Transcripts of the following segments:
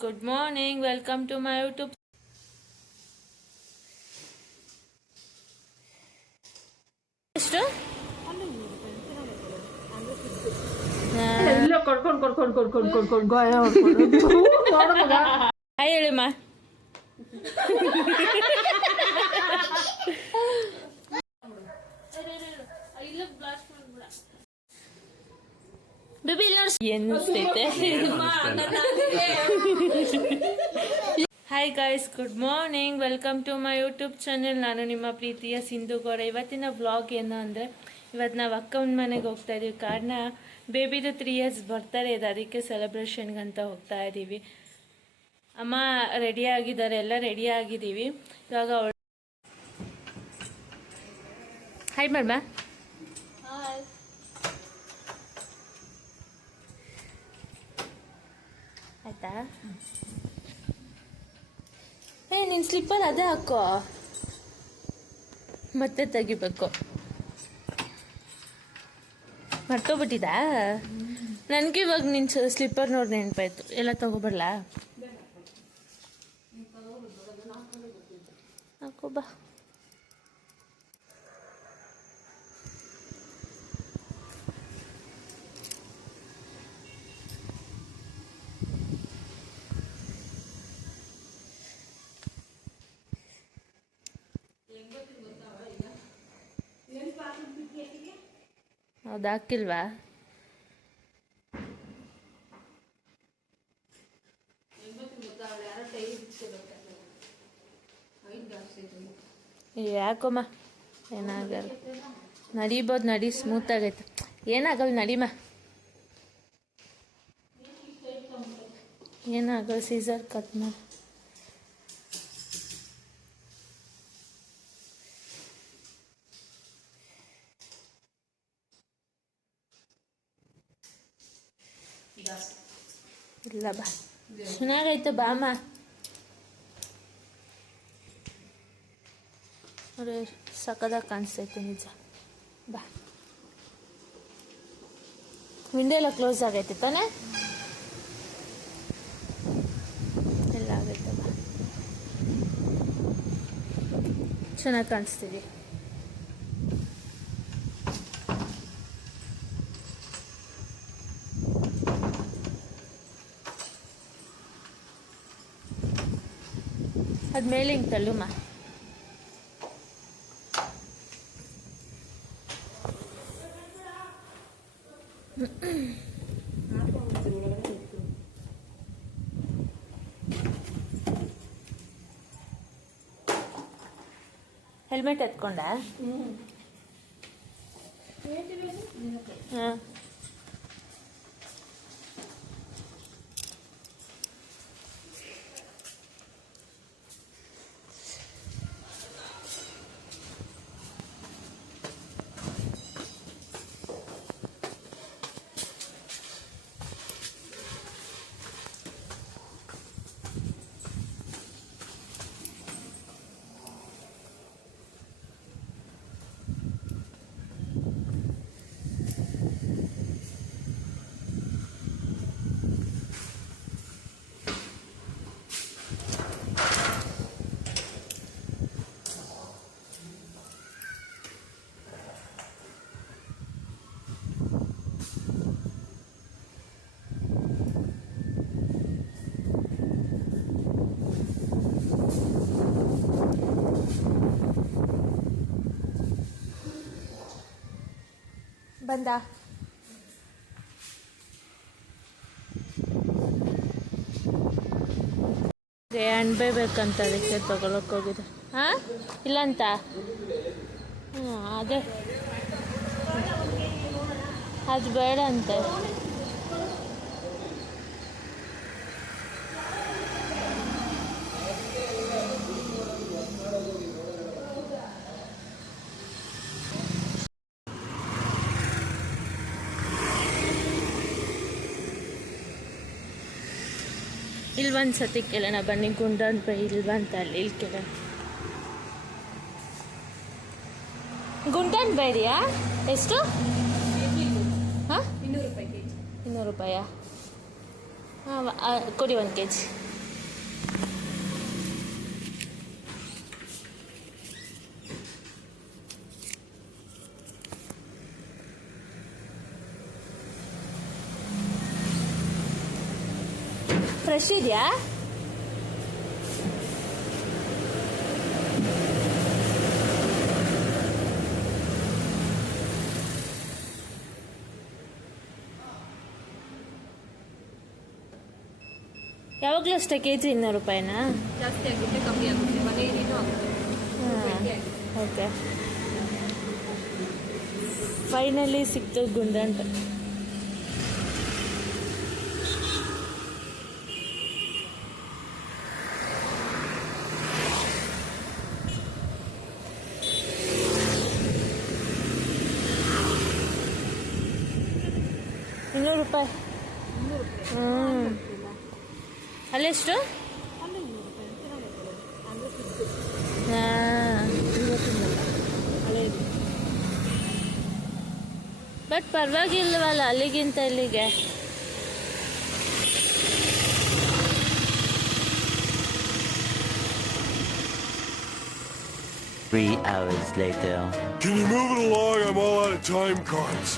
good morning. Welcome to my YouTube. ಎಷ್ಟು hi ಹೇಳಿಮ್ಮ. Baby ಇಲ್ಲ ಎನ್ನಿಸ್ತೈತೆ. Hi guys, good morning. Welcome to my YouTube channel. ನಾನು ನಿಮ್ಮ ಪ್ರೀತಿಯ ಸಿಂಧು ಗೌಡ. ಇವತ್ತಿನ ವ್ಲಾಗ್ ಏನು ಅಂದರೆ, ಇವತ್ತು ನಾವು ಅಕ್ಕನ ಮನೆಗೆ ಹೋಗ್ತಾ ಇದ್ದೀವಿ. ಕಾರಣ ಬೇಬಿದು 3 years ಬರ್ತಾರೆ ಇದೆ, ಅದಕ್ಕೆ ಸೆಲೆಬ್ರೇಷನ್ಗಂತ ಹೋಗ್ತಾ ಇದ್ದೀವಿ. ಅಮ್ಮ ರೆಡಿ ಆಗಿದ್ದಾರೆ, ಎಲ್ಲ ರೆಡಿ ಆಗಿದ್ದೀವಿ. ಇವಾಗ ಹಾಯ್ ಮಾಡಮ್ಮ. ಆಯ್ತಾ? ನಿನ್ನ ಸ್ಲಿಪ್ಪರ್ ಅದೇ ಹಾಕೋ, ಮತ್ತೆ ತೆಗಿಬೇಕು. ಮರ್ತೋಗ್ಬಿಟ್ಟಿದಾ? ನನಗೆ ಇವಾಗ ನಿನ್ನ ಸ್ಲಿಪ್ಪರ್ ನೋಡಿ ನೆನಪಾಯ್ತು. ಎಲ್ಲ ತಗೋಬರ್ಲ? ಹಾಕೋ ಬಾ. ಹೌದು, ಹಾಕಿಲ್ವಾ? ಯಾಕಮ್ಮ, ಏನಾಗಲ್ಲ, ನಡಿಬೋದು, ನಡಿ, ಸ್ಮೂತ್ ಆಗೈತೆ, ಏನಾಗಲ್ಲ, ನಡಿಮ, ಏನಾಗಲ್ಲ. ಸೀಸರ್ ಕಟ್ ಮಾಡಿ. ಇಲ್ಲ ಬಾ, ಚೆನ್ನಾಗೈತೆ, ಬಾಮ. ಅರೆ ಸಕ್ಕದಾಗಿ ಕಾಣಿಸ್ತೈತೆ ನಿಜ. ಬಾ. ವಿಂಡೋ ಎಲ್ಲ ಕ್ಲೋಸ್ ಆಗೈತೆ ತಾನೇ? ಎಲ್ಲ ಆಗೈತೆ, ಬಾ. ಚೆನ್ನಾಗಿ ಕಾಣಿಸ್ತೀವಿ. ಅದು ಮೇಲೆ ಹಿಂಗೆ ತಳ್ಳುಮ್ಮ. ಹೆಲ್ಮೆಟ್ ಎತ್ಕೊಂಡ? ಹಾಂ. ಬಂದ? ಅಣ್ಬೆ ಬೇಕಂತ, ಅದಕ್ಕೆ ತಗೊಳಕ್ಕೆ ಹೋಗಿದೆ. ಹಾಂ, ಇಲ್ಲಂತ? ಹ್ಞೂ, ಅದೇ ಅದು ಬೇಡ ಅಂತೆ. ಇಲ್ವಂದು ಸತಿ ಕೇಳೋಣ ಬನ್ನಿ. ಗುಂಡನ್ ಪೈ ಇಲ್ವಂತ, ಅಲ್ಲಿ ಇಲ್ಲಿ ಕೇಳೋಣ. ಗುಂಡನ್ ಬೇಡಿಯಾ? ಎಷ್ಟು? ಹಾಂ, 200 ರೂಪಾಯಿ. 200 ರೂಪಾಯಾ? ಹಾಂ, ಕೊಡಿ 1 kg. ಫ್ರೆಶ್ ಇದೆಯಾ? ಯಾವಾಗಲೂ ಅಷ್ಟೇ ಕೆಜಿ 200 ರೂಪಾಯಿನಾ? ಜಾಸ್ತಿ ಆಗುತ್ತೆ, ಕಮ್ಮಿ ಆಗುತ್ತೆ, ಮನೆ ಏನೇನೋ ಆಗುತ್ತೆ. ಓಕೆ, ಫೈನಲಿ ಸಿಕ್ತು ಗುಂಡಂಟು. ₹200. ಅಲ್ಲೆಷ್ಟು? ಬಟ್ ಪರವಾಗಿಲ್ವಲ್ಲ ಅಲ್ಲಿಗಿಂತ ಇಲ್ಲಿಗೆ. Three hours later. Can you move it along? I'm all out of time cards.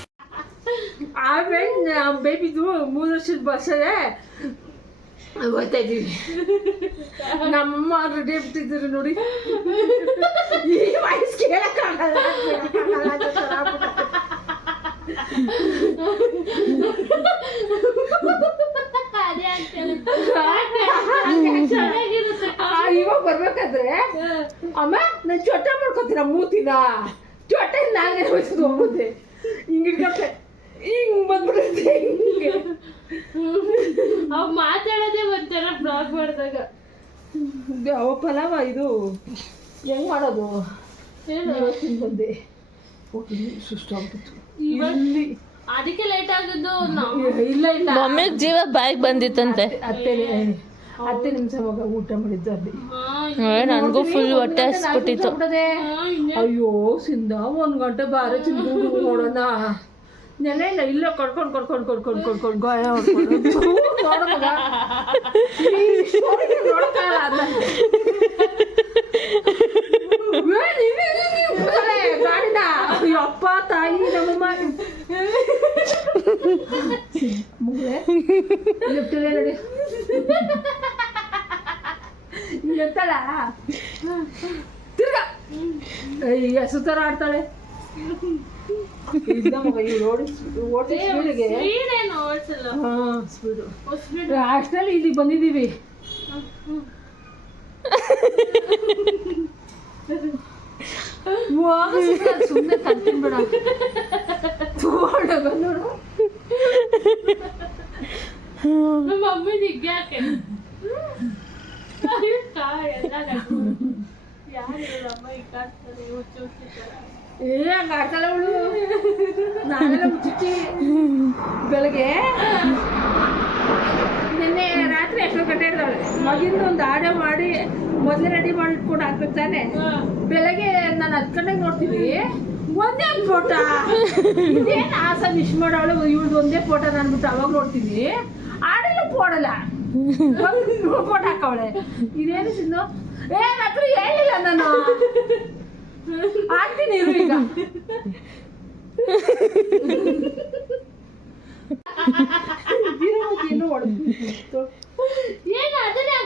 ಆಮೇಲೆ ಬೇಬಿದು 3 ವರ್ಷದ ಬಸ್ಸಲ್ಲೇ ಓದ್ತಾ ಇದ್ದೀವಿ. ನಮ್ಮ ರೆಡಿ ಬಿಟ್ಟಿದ್ರು ನೋಡಿ. ಈ ವಯಸ್ಸು ಕೇಳಕ್ಕಾಗಲ್ಲ. ಇವಾಗ ಬರ್ಬೇಕಾದ್ರೆ ಅಮ್ಮ ನಾನು ಚೊಟ್ಟ ಮಾಡ್ಕೊತೀನ ಮೂತಿನ ಚೊಟ್ಟ ನಾಲ್ಗೆ ವಯಸ್ಸು ಹೋಗುತ್ತೆ ಹಿಂಗಿಡ್ಕೊತೆ ಹಿಂಗ್ ಬಂದ್ಬಿಡುತ್ತೆ. ಹಿಂಗೆ ಅವ್ ಮಾತಾಡೋದೇ ಒಂಥರ ಬ್ಲಾಗ್ ಮಾಡಿದಾಗ. ಅವ ಪಲಾವ ಇದು ಹೆಂಗ್ ಮಾಡೋದು ಇವತ್ತಿನ ಬಂದೆ ಸುಸ್ತಾಗ್ಬಿಟ್ಟು ಇಲ್ಲಿ ಅದಕ್ಕೆ ಲೇಟ್ ಆಗಿದ್ದು. ಇಲ್ಲ ಇಲ್ಲ ಮಮ್ಮಿಗೆ ಜೀವ ಬಾಯಿಗೆ ಬಂದಿತ್ತಂತೆ. ಹತ್ತೆ ನಿಮಿಷ ಮಗ ಊಟ ಮಾಡಿದ್ದು ಅಲ್ಲಿ. ನನಗೂ ಫುಲ್ ಹೊಟ್ಟೆ ಹಸ್ಬಿಟ್ಟಿತ್ತು. ಅಯ್ಯೋ ಸಿಂದ 1 ಗಂಟೆ ಬಾರ ಚಿಂದು ನೋಡೋಣ. ನೆನೆ ಇಲ್ಲ ಇಲ್ಲ ಕಡ್ಕೊಂಡು ಗಾಯ ಗಾಡಿನ ಅಪ್ಪ ತಾಯಿ ನಮ್ಮಮ್ಮ ಮುಗ್ಲೆ ಲಿಫ್ಟಲ್ಲೇ ನಡಿ ಎತ್ತಳ ತಿರ್ಗಾ ಹಸು ಥರ ಆಡ್ತಾಳೆ. ಅಷ್ಟರಲ್ಲಿ ಇಲ್ಲಿ ಬಂದಿದ್ದೀವಿ. ಸುಮ್ಮನೆ ತಂತೀನಿ ಬೇಡ ನೋಡು. ಮಮ್ಮಿ ನಿಗ್ಗಾಕೆ ಹಂಗ ಆಡ್ತಾಳೆ ಅವಳು. ನಾನೆಲ್ಲ ಮುಚ್ಚಿ ಬೆಳಗ್ಗೆ ನಿನ್ನೆ ರಾತ್ರಿ ಎಷ್ಟೋ ಗಂಟೆ ಇರ್ತಾಳೆ ಮಗಿಂದ ಒಂದು ಆಡೆ ಮಾಡಿ ಮೊದಲೇ ರೆಡಿ ಮಾಡಿ ಇಟ್ಕೊಂಡು ಹಾಕ್ಬೇಕು ತಾನೆ. ಬೆಳಗ್ಗೆ ನಾನು 10 ಗಂಟೆಗೆ ನೋಡ್ತೀನಿ ಒಂದೇ ಒಂದು ಫೋಟ. ಇದೇನು ಆಸೆ ಮಿಸ್ ಮಾಡೋಳು ಇವಳ್ದು ಒಂದೇ ಫೋಟೋ ಅಂದ್ಬಿಟ್ಟು ಅವಾಗ ನೋಡ್ತೀನಿ. ಆಡಲ್ಲ ಫೋಡಲ್ಲ ಫೋಟೋ ಹಾಕವಳೆ. ಇದೇನು ಸಿಂದು ಹತ್ರ ಹೇಳಿಲ್ಲ ನಾನು ಆಗ್ತೀನಿ ಇರು ಈಗ.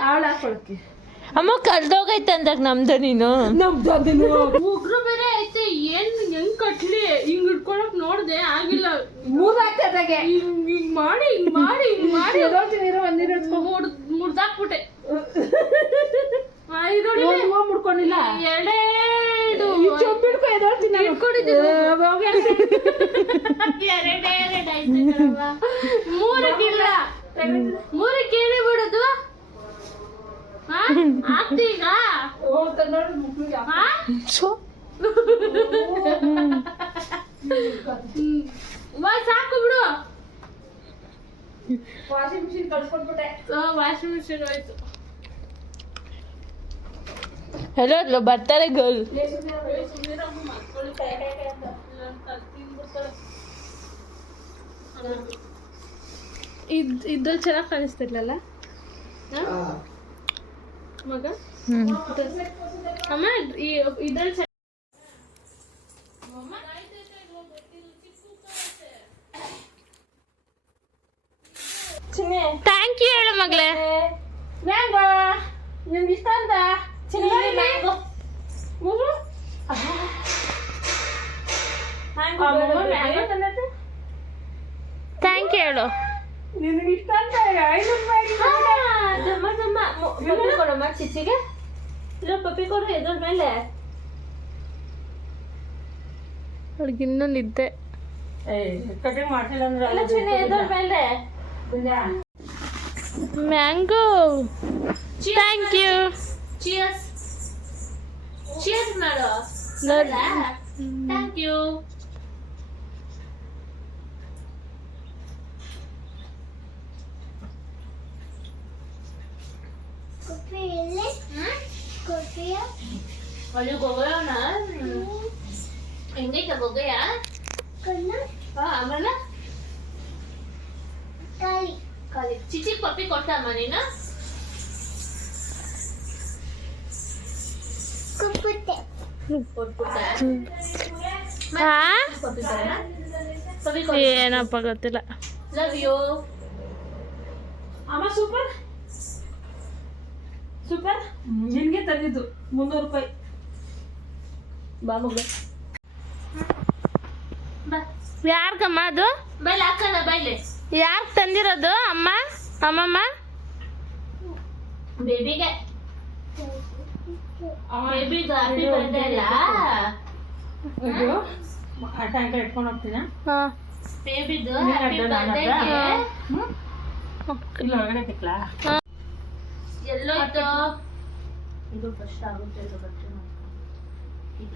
ಅವಳ ಹಾಕೊಳಕ್ಕೆ ಅಮ್ಮ ಕಳ್ದೋಗೈತೆ ಅಂದಾಗ ನಮ್ದು ನೀನು ಉಗ್ರು ಬೇರೆ ಐತೆ. ಏನ್ ಹೆಂಗ್ ಕಟ್ಲಿ ಹಿಂಗ್ ಇಟ್ಕೊಳಕ್ ನೋಡ್ದೆ ಆಗಿಲ್ಲ. ಮೂರಾಗ್ತದಾಗೆ ಹಿಂಗ್ ಮಾಡಿ ಮುರ್ದಾಕ್ಬಿಟ್ಟೆ. ಮುಡ್ಕೊಂಡಿಲ್ಲ ಎರಡೇಡು ಚೊಪ್ಪಿಡ್ಕೊ ಎದೋಳ್ತೀನಿ ಮೂರು ಕೇಳಿ ಬಿಡುದು ಆಗ್ತೀಗ ಸಾಕು ಬಿಡು. ವಾಷಿಂಗ್ ಮಿಷಿನ್ ಕಳ್ಸ್ಕೊಂಡ್ಬಿಟ್ಟೆ. ವಾಷಿಂಗ್ ಮಿಷಿನ್ ಹೋಯ್ತು. ಎಲ್ಲೋ ಬರ್ತಾರೆ ಗರ್ಲ್. ಇದ್ರಲ್ಲಿ ಚೆನ್ನಾಗಿ ಕಾಣಿಸ್ತಿರ್ಲಲ್ಲ. ಮಗ ಹ್ಞೂ ಅಮ್ಮ ಇದ್ರಲ್ಲಿ ಥ್ಯಾಂಕ್ ಯು ಹೇಳು ಮಗಳೇ. ಮ್ಯಾಂಗೋ ನಿಮ್ಗೆ ಇಷ್ಟ ಅಂತ ಮ್ಯಾಂಗೋ ಥ್ಯಾಂಕ್ ಯು ಹೇಳು. ನಿನಗೆ ಇಷ್ಟ ಅಂತ 5 ರೂಪಾಯಿ ಕೊಡಮ್ಮ ಚಿಚ್ಚಿಗೆ ಇಲ್ಲ ಪಪ್ಪಿ ಕೊಡು ಎದ್ರ ಮೇಲೆ ಅವ್ಳಿಗೆ ಇನ್ನೂ ನಿದ್ದೆ. ಕಟಿಂಗ್ ಮಾಡ್ತಿಲ್ಲ ಅಂದ್ರೆ ಎಲ್ಲ ಚಿನ್ನ ಎದ್ರ ಮೇಲೆ mango thank you. Cheers cheers ಮಾಡು thank you Walau gogaya na. Hindi ka gogaya. Amala? Kali. Cici papi kotta manina? Kupute. ಹಾ Papi karena? Papi kotta. ಏನಪ್ಪ ಗೊತ್ತಿಲ್ಲ. Love you. ಅಮ್ಮ ಸೂಪರ್ ಸೂಪರ್ ನಿನ್ಗೆ ತಂದಿದ್ದು 300 ರೂಪಾಯಿ. ಬಾ ಮಗ. ಬಾ. ಯಾರ್ಗಮ್ಮ ಅದು? ಬೈಲೆ ಹಾಕಲ್ಲ ಬೈಲೆ. ಯಾರ್ಗ್ ತಂದಿರೋದು ಅಮ್ಮ ಅಮ್ಮಮ್ಮ? ಬೇಬಿಗೆ. ಬೇಬಿಗೆ ಹ್ಯಾಪಿ ಬರ್ತ್ಡೇ ಅಲ್ಲ. ಇದು ಟ್ಯಾಂಕರ್ ಇಟ್ಕೊಂಡು ಹೋಗ್ತೀನ. ಹಾಂ ಬೇಬಿದು ಹ್ಯಾಪಿ ಬರ್ತ್ಡೇಗೆ ಇಲ್ಲ ಒಳಗಡೆ ತಿಕ್ಲಾ ಎಲ್ಲೋ ಇತ್ತು. ಇದು ಫಸ್ಟ್ ಆಗುತ್ತೆ ಇದು ಬಟ್ಟೆ ಈಗ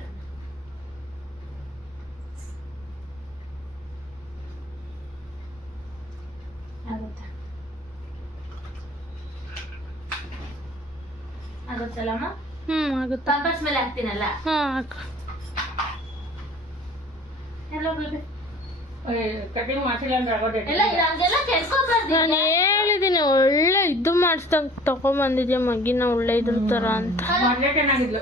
ಆಗುತ್ತೆ ಆಗುತ್ತಲ್ಲಮ್ಮ. ಆಗುತ್ತೆ. ಪಾಂಪರ್ಸ್ ಮೇಲೆ ಹಾಕ್ತೀನಲ್ಲ. ಹಾಂ ಹಾಕು. ಎಲ್ಲೋ ಬೇಬಿ ಕಟಿಂಗ್ ಮಾಡ್ತಿಲ್ಲ ಅಂದ್ರೆ ಆಗೋದೇ ಎಲ್ಲ ಹಂಗೆಲ್ಲ ಕೆಲ್ಸ್ಕೊಬಾರ್ದು. ನಾನು ಹೇಳಿದ್ದೀನಿ ಒಳ್ಳೆ ಇದು ಮಾಡಿಸ್ದಂಗೆ ತಗೊಂಬಂದಿದ್ಯಾ ಮಗಿನ ಒಳ್ಳೆ ಇದ್ರ ಥರ ಅಂತ. ಮೊನ್ನೆ ಚೆನ್ನಾಗಿದ್ಲು.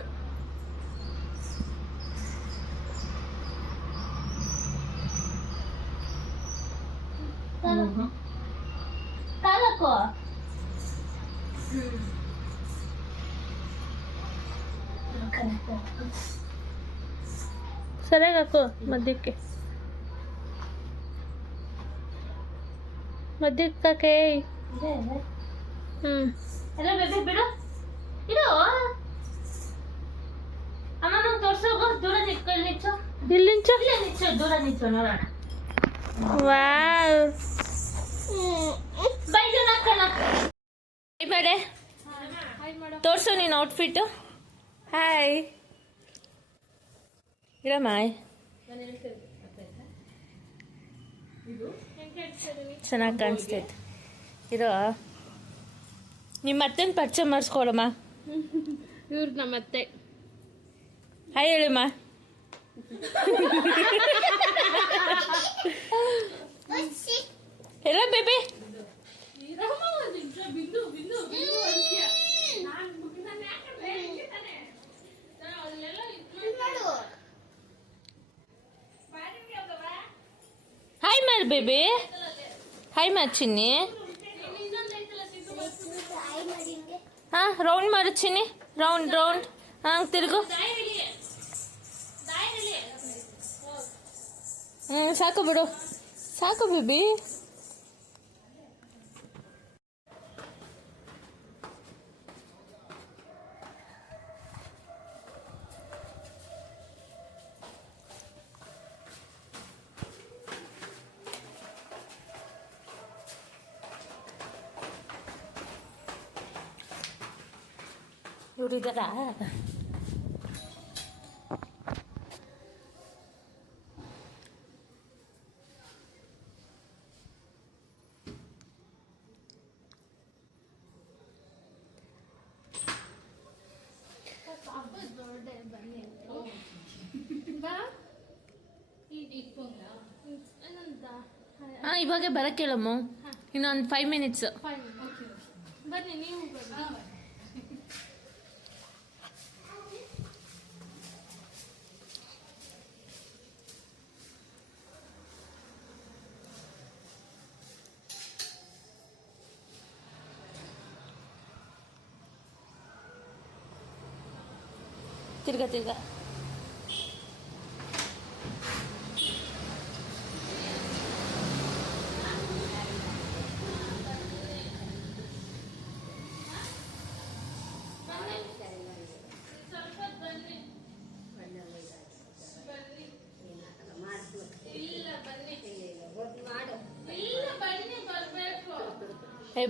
ಕಾಲಕ್ಕೋ ಸರಿಯಾಗಿ ಹಾಕು ಮಧ್ಯಕ್ಕೆ ಮಧ್ಯಕ್ಕೆ ಎಲ್ಲ ಬೇಬಿ ಬಿಡು ಇಡು. ಅಮ್ಮ ನಂಗೆ ತೋರ್ಸೋಗು. ದೂರ ನಿಂತ್ಕೊಳ್ಳಿ. ನಿಚ್ಚು ಇಲ್ಲಿಂಚು. ಇಲ್ಲ ನಿಚ್ಚು ದೂರ ನಿಚ್ಚು ನೋಡೋಣ. ವಾವ್ ಬೈಜನ್ ಹಾಕಲ್ಲ. ಬೇಡ ತೋರ್ಸು ನೀನು ಔಟ್ಫಿಟ್ಟು. ಹಾಯ್ ಇರಮ್ಮ ಚೆನ್ನಾಗಿ ಕಾಣಿಸ್ತೈತೆ ಇರೋ. ನಿಮ್ಮ ಅತ್ತನ ಪರಿಚಯ ಮಾಡಿಸ್ಕೊಳಮ್ಮ. ಇವ್ರು ನಮ್ಮತ್ತೆ. ಹಾಯ್ ಹೇಳಿಮ್ಮ. ಎಲ್ಲ ಬೇಬಿ ಹಾಯ್ ಮಾಡು ಬೇಬಿ. ಹಾಯ್ ಮಾಡು ಚಿನ್ನಿ. ಹಾಂ ರೌಂಡ್ ಮಾಡು ಚಿನ್ನಿ. ರೌಂಡ್ ರೌಂಡ್ ಹಾಂ ತಿರುಗು. ಸಾಕು ಬಿಡು ಸಾಕು ಬೇಬಿ. ಇವರಿದ್ದಾರಾ? ಹಾಂ ಇವಾಗ ಬರಕ್ಕೆ ಹೇಳಮ್ಮ. ಇನ್ನೊಂದು 5 ಮಿನಿಟ್ಸ್. ಬನ್ನಿ ನೀವು ತಿರ್ಗಾ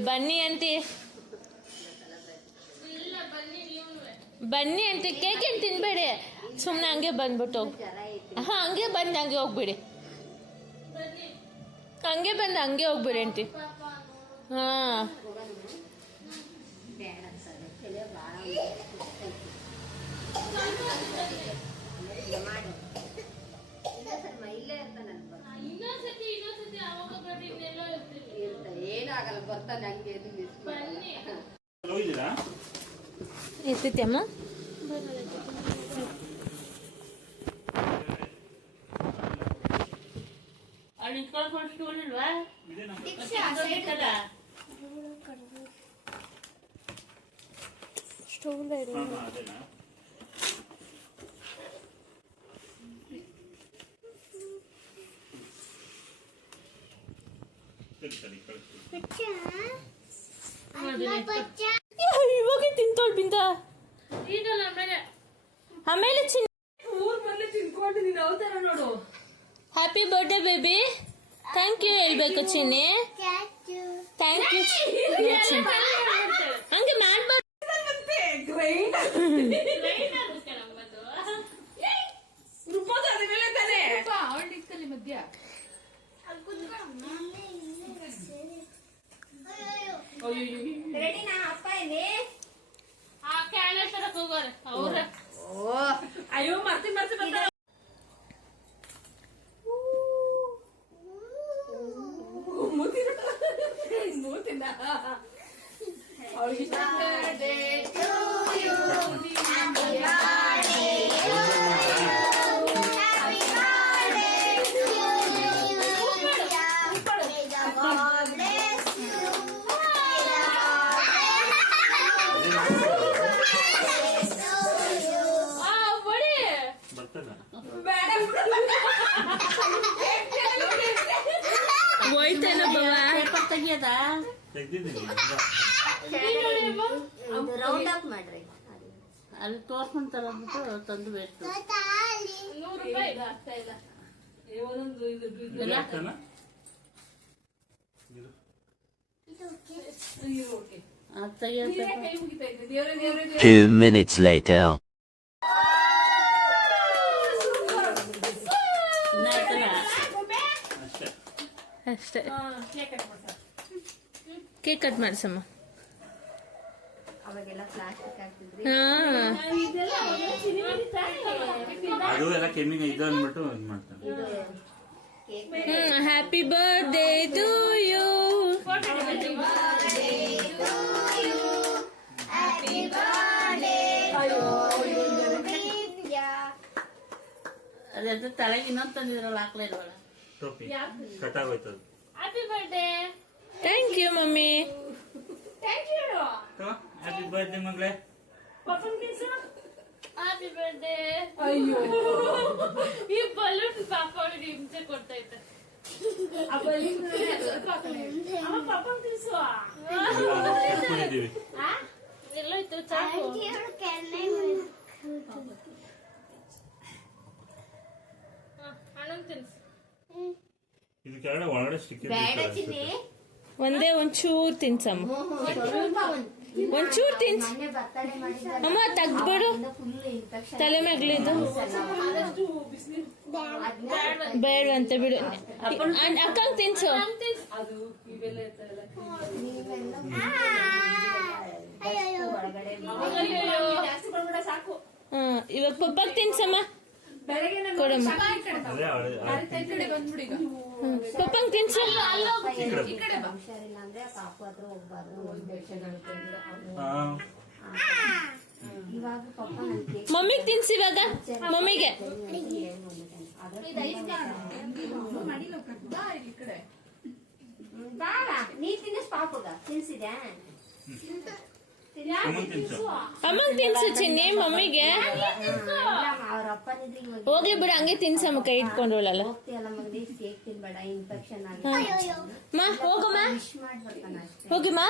ಬನ್ನಿ ಅಂತಿ ಬನ್ನಿ ಅಂತ ಕೇಕ್ ಏನು ತಿನ್ಬೇಡಿ, ಸುಮ್ಮನೆ ಹಂಗೆ ಬಂದ್ಬಿಟ್ಟು ಹೋಗಿ. ಹಾಂ ಹಂಗೆ ಬಂದು ಹಂಗೆ ಹೋಗ್ಬಿಡಿ, ಹಂಗೆ ಬಂದು ಹಂಗೆ ಹೋಗ್ಬಿಡಿ ಅಂತಿ. ಹಾಂ ಏನಾಗಲ್ಲ, ಬರ್ತಾನೆ ಹಂಗೆ ಎತ್ತೈತಿ ಅಮ್ಮ. ಇವಾಗ ತಿಂತೋಳ್ ಬಿಂದ, ಆಮೇಲೆ ಊರ್ ಬರ್ಲಿ ತಿನ್ಕೊಂಡು ನೀನು ಅವತಾರ ನೋಡು. Happy birthday baby, thank you ಹೇಳ್ಬೇಕು ಚಿನ್ನಿ, ಥ್ಯಾಂಕ್ ಯು. ಹಂಗೆ ಮಾಡ್ಬಾರ್ದು, ರುಬ್ಬೋದು ಅದ್ರ ಮೇಲೆ ತಾನೆ ಅವಳಿಕ್ಕಲ್ಲಿ ಮಧ್ಯ. ಅಯ್ಯೋ ಮರ್ತಿ ಬರ್ತಾರೆ. ಮೂತಿನ ಅವಳಿಗೆ ಹೋಯ್ತೇನ ಬವ ರೌಂಡ್ ಅಪ್ ಮಾಡ್ರಿ ಅಲ್ಲಿ ತೋರ್ಸ್ಕೊಂತಾರ ಅಂದ್ಬಿಟ್ಟು ತಂದು ಬೇಕು. Two minutes later. ಅಷ್ಟೇ, ಕೇಕ್ ಕಟ್ ಮಾಡಿಸಮ್ಮ. ಅವಾಗೆಲ್ಲ ಪ್ಲಾಸ್ಟಿಕ್ ಹಾಕ್ತಿದ್ರಿ. ಅದು ಎಲ್ಲ ಕೆಮ್ಮಿಗೆ ಇದು ಅಂದ್ಬಿಟ್ಟು ಇದು ಮಾಡ್ತಾರೆ. Happy birthday to you. ಅದೇ ತಲೆಗೆ ಇನ್ನೊಂದು ತಂದಿದ್ರಲ್ಲ ಹಾಕ್ಲೇ ಇರೋಲ್ಲ. ಟೋಪಿ ಕಟ್ಟಾಗೋಯ್ತದು. Happy birthday. Thank you mummy. Happy birthday ಮಗಳೇ. Happy birthday. ಅಯ್ಯೋ ಈ ಬಲೂನ್ ಪಾಪ ಅವಳಿಗೆ ಹಿಂಸೆ ಕೊಡ್ತೈತೆ. ಎಲ್ಲೋಯ್ತು ಚಾಕು? ಇದು ಕೆಳಗಡೆ ಒಳಗಡೆ ಸ್ಟಿಕ್ ಒಂದೇ ಒಂಚೂರು ತಿನ್ಸಮ್ಮ, ಒಂಚೂರು ತಿನ್ಸ ಅಮ್ಮ, ತೆಗ್ದ್ಬಿಡು ತಲೆ ಮ್ಯಾಗ್ಲಿದ್ದು. ಬೇಡವಂತೆ ಬಿಡು, ಅಕ್ಕಂಗೆ ತಿನ್ಸು. ಇವಾಗ ಪಪ್ಪಗೆ ತಿನ್ಸಮ್ಮ, ಕೊಡಮ್ಮ ಪಪ್ಪಂಗೆ ತಿನ್ಸು. ಹುಷಾರಿಲ್ಲ ಅಂದ್ರೆ ಪಾಪು ಹತ್ರ ಹೋಗ್ಬಾರ್ದು. ಇವಾಗ ಪಾಪ ಮಮ್ಮಿಗೆ ತಿನ್ಸಿ, ಇವಾಗ ಮಮ್ಮಿಗೆ. ನೀ ತಿನ್ನಿಸ್ ಪಾಪುಗ ತಿನ್ಸಿದ್ಯಾ? ಅಮ್ಮಂಗ್ ತಿನ್ಸು. ಅಮ್ಮಂಗೆ ತಿನ್ಸು ಚಿನ್ನಿ ಮಮ್ಮಿಗೆ. ಅವ್ರ ಅಪ್ಪನಿದ್ರೆ ಇವಾಗ ಹೋಗ್ಲಿ ಬಿಡು, ಹಂಗೆ ತಿನ್ಸಮ್ಮ, ಕೈ ಇಟ್ಕೊಂಡವಳಲ್ಲ. ಹೋಗ್ತೀಯಲ್ಲ ಮಗದಿ ಕೇಕ್ ತಿನ್ಬೇಡ ಇನ್ಫೆಕ್ಷನ್ ಆಗಿ ಮಾ ಹೋಗಮ್ಮ, ವಿಶ್ ಮಾಡ್ಬಿಡ್ತಾನ ಅಷ್ಟೇ. ಹೋಗಿಮ್ಮ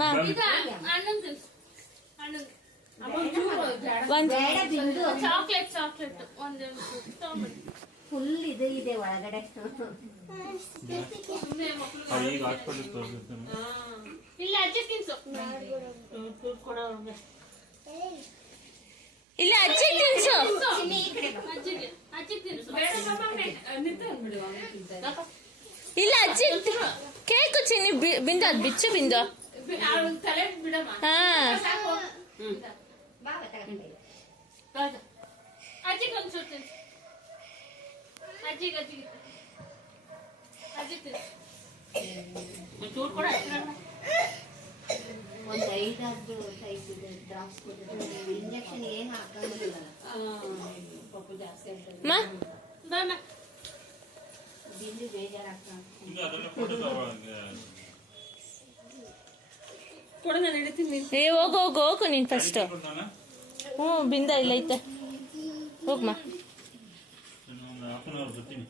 ಮಾ. ಅಣ್ಣನ್ ತಿನ್ಸು. ಅಣ್ಣನ್ ಒಂದ್ ಬೇಡ ಬಿಂದು ಚಾಕ್ಲೇಟ್ ಒಂದು ತಗೊಂಡ್ಬಿಡಿ. ಫುಲ್ ಇದೆ ಒಳಗಡೆ. ಅವ್ರು ಈಗ ಹಾಸ್ಪಿಟಲ್ ತೋರಿಸ್ತಾನೆ. ಇಲ್ಲ ಅಜ್ಜಿ ತಿನ್ಸು. ಇಲ್ಲ ಅಜ್ಜಿ ತಿನ್ಸು. ಅಜ್ಜಿ ತಿನ್ಸು. ಇಲ್ಲ ಅಜ್ಜಿ ಕೇಕು ಚಿನ್ನಿ ಬಿಂದು, ಅದು ಬಿಚ್ಚು ಬಿಂದು. ತಲೆ ಬಿಡಮ್ಮ. ಹಾ ಬಾ ತಗೊಂಡೆ ಅಜ್ಜಿಗೆ ಒಂಚೂರು ತಿನ್ಸು. ಅಜ್ಜಿಗೆ ತಿನ್ಸು. ಒಂಚೂರು ಕೂಡ ಒಂದ್ 5 ಟೈಪ್ ಇದೆ ಡ್ರಾಪ್ಸ್ ಕೊಟ್ಟಿದ್ದು ಇಂಜೆಕ್ಷನ್ ಏನ್ ಹಾಕಂಗಿಲ್ಲ. ಪಾಪ ಜಾಸ್ತಿ ಆಗ್ತದೆ. ಮಾ ಬಾಮ. ಬಿಂದು ಬೇಜಾರಾಗ್ತದೆ. ಈಗ ಅದೆಲ್ಲ ಫೋಟೋ ತಗೊಳಂಗೆ. ಕೊಡು ನಾನು ಹಿಡಿತೀನಿ. ಏ ಹೋಗು ಹೋಗು ಹೋಗು ನೀನು ಫಸ್ಟ್. ಕೊಡ್ತಾನ? ಹ್ಞೂ ಬಿಂದ ಇಲ್ಲ ಐತೆ, ಹೋಗಮ್ಮ. ಇನ್ನೊಂದು half an hour ಬರ್ತೀನಿ.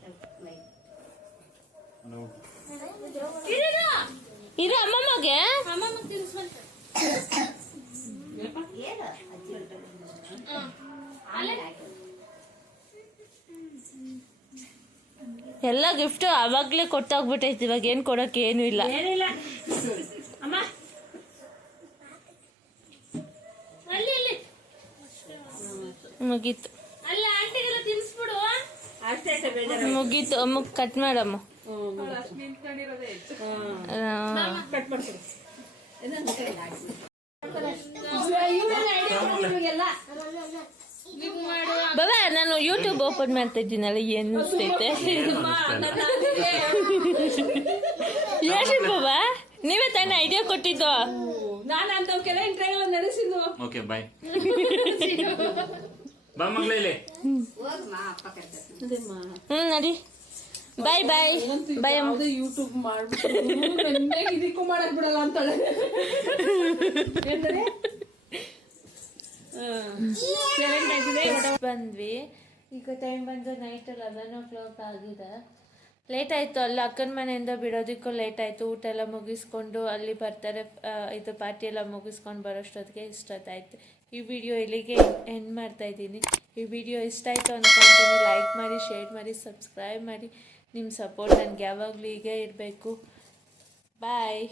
ಅಲ್ಲ, ಹೋಗು. ಇರು ಅಮ್ಮಮ್ಮಗೆ. ಅಮ್ಮಮ್ಮ ತಿನ್ಸ್ಬಂತ. ಏನು ಅಜ್ಜಿ ಆಮೇಲೆ ಆಯ್ತು. ಎಲ್ಲ ಗಿಫ್ಟು ಅವಾಗಲೇ ಕೊಟ್ಟೋಗ್ಬಿಟ್ಟೈತಿ, ಇವಾಗ ಏನು ಕೊಡೋಕೆ ಏನೂ ಇಲ್ಲ. ಏನಿಲ್ಲ ಅಮ್ಮ, ಅಲ್ಲಿ ಮುಗೀತು ಅಲ್ಲಿ ಆಂಟಿಗೆಲ್ಲ ತಿನ್ಸ್ಬಿಡು. ಅಷ್ಟೇ ಅಷ್ಟೇ ಬೇಜಾರು. ಮುಗೀತು, ಅಮ್ಮ ಕಟ್ ಮಾಡಮ್ಮ. ಕಟ್ ಮಾಡ್ತೀನಿ. ಬಾಬಾ ನಾನು ಯೂಟ್ಯೂಬ್ ಓಪನ್ ಮಾಡ್ತಾ ಇದ್ದೀನಲ್ಲ, ಏನು ಅನಿಸ್ತೈತೆ ಹೇಳಿ ಬಾಬಾ, ನೀವೇ ತಾನೇ ಐಡಿಯಾ ಕೊಟ್ಟಿದ್ದು. ನಾನು ಅಂತವಕ್ಕೆಲ್ಲ ಇಂಟ್ರೆಲ್ಲ ನಡೆಸಿದ್ದು. Okay bye. ಬಾ ಮಗ್ಲೇ ಇಲ್ಲಿ. ಹೋಗಮ್ಮ ಅಪ್ಪ ಕರ್ಕೊಂಡು. ಹ್ಞೂ ನಡಿ, ಬಾಯ್ ಬಾಯ್ ಬಾಯ್ ಅಮ್ಮ. ಯಾವುದೇ ಯೂಟ್ಯೂಬ್ ಮಾಡ್ಬಿಟ್ಟು ನನ್ನೇ ಇದಕ್ಕೂ ಮಾಡಕ್ ಬಿಡಲ್ಲ ಅಂತಾಳೆ. ಬಂದ್ವಿ, ಈಗ ಟೈಮ್ ಬಂದು ನೈಟ್ 11 ಆಗಿದೆ. ಲೇಟ್ ಆಯಿತು, ಅಲ್ಲಿ ಅಕ್ಕನ ಮನೆಯಿಂದ ಬಿಡೋದಕ್ಕೂ ಲೇಟ್ ಆಯಿತು. ಊಟ ಎಲ್ಲ ಮುಗಿಸ್ಕೊಂಡು ಅಲ್ಲಿ ಬರ್ತಾರೆ, ಇದು ಪಾರ್ಟಿ ಎಲ್ಲ ಮುಗಿಸ್ಕೊಂಡು ಬರೋಷ್ಟೊತ್ತಿಗೆ ಇಷ್ಟೊತ್ತಾಯಿತು. ಈ ವಿಡಿಯೋ ಇಲ್ಲಿಗೆ ಎಂಡ್ ಮಾಡ್ತಾ ಇದ್ದೀನಿ. ಈ ವಿಡಿಯೋ ಇಷ್ಟ ಆಯಿತು ಅಂದ್ಕೊಳ್ತೀನಿ. ಲೈಕ್ ಮಾಡಿ, ಶೇರ್ ಮಾಡಿ, ಸಬ್ಸ್ಕ್ರೈಬ್ ಮಾಡಿ. ನಿಮ್ಮ ಸಪೋರ್ಟ್ ನನಗೆ ಯಾವಾಗಲೂ ಹೀಗೆ ಇರಬೇಕು. ಬಾಯ್.